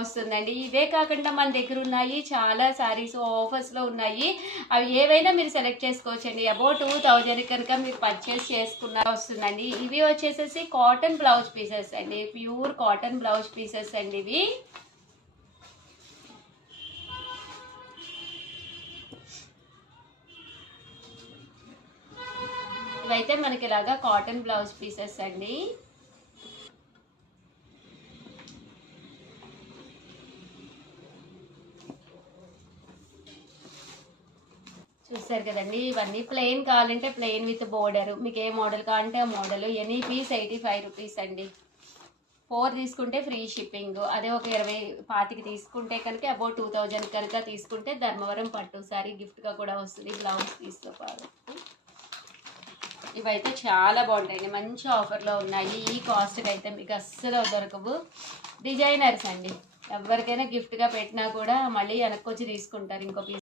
వస్తుందండి. ఇవే కాకుండా మన దగ్గర ఉన్నాయి చాలా శారీస్ ఆఫర్స్లో ఉన్నాయి. అవి ఏవైనా మీరు సెలెక్ట్ చేసుకోవచ్చండి. అబౌట్ 2000 కనుక మీరు పర్చేస్ చేసుకున్న వస్తుందండి. ఇవి వచ్చేసేసి కాటన్ బ్లౌజ్ పీసెస్ అండి, ప్యూర్ కాటన్ బ్లౌజ్ పీసెస్ అండి. ఇవైతే మనకి ఇలాగా కాటన్ బ్లౌజ్ పీసెస్ అండి. చూస్తారు కదండి, ఇవన్నీ ప్లెయిన్ కావాలంటే ప్లెయిన్ విత్ బోర్డర్, మీకు ఏ మోడల్ కావాలంటే ఆ మోడల్. ఎనీ పీస్ 85 రూపీస్ అండి. 4 తీసుకుంటే ఫ్రీ షిప్పింగ్. అదే ఒక 25 తీసుకుంటే కనుక అబౌట్ 2000 కనుక తీసుకుంటే ధర్మవరం పట్టు సారీ గిఫ్ట్గా కూడా వస్తుంది, బ్లౌజ్ తీసుకో పాటు. ఇవైతే చాలా బాగుంటాయండి, మంచి ఆఫర్లో ఉన్నాయి. ఈ కాస్ట్కి అయితే మీకు అస్సలు దొరకవు. డిజైనర్స్ అండి, ఎవరికైనా గిఫ్ట్గా పెట్టినా కూడా మళ్ళీ వెనక్కి వచ్చి తీసుకుంటారు ఇంకో పీస్.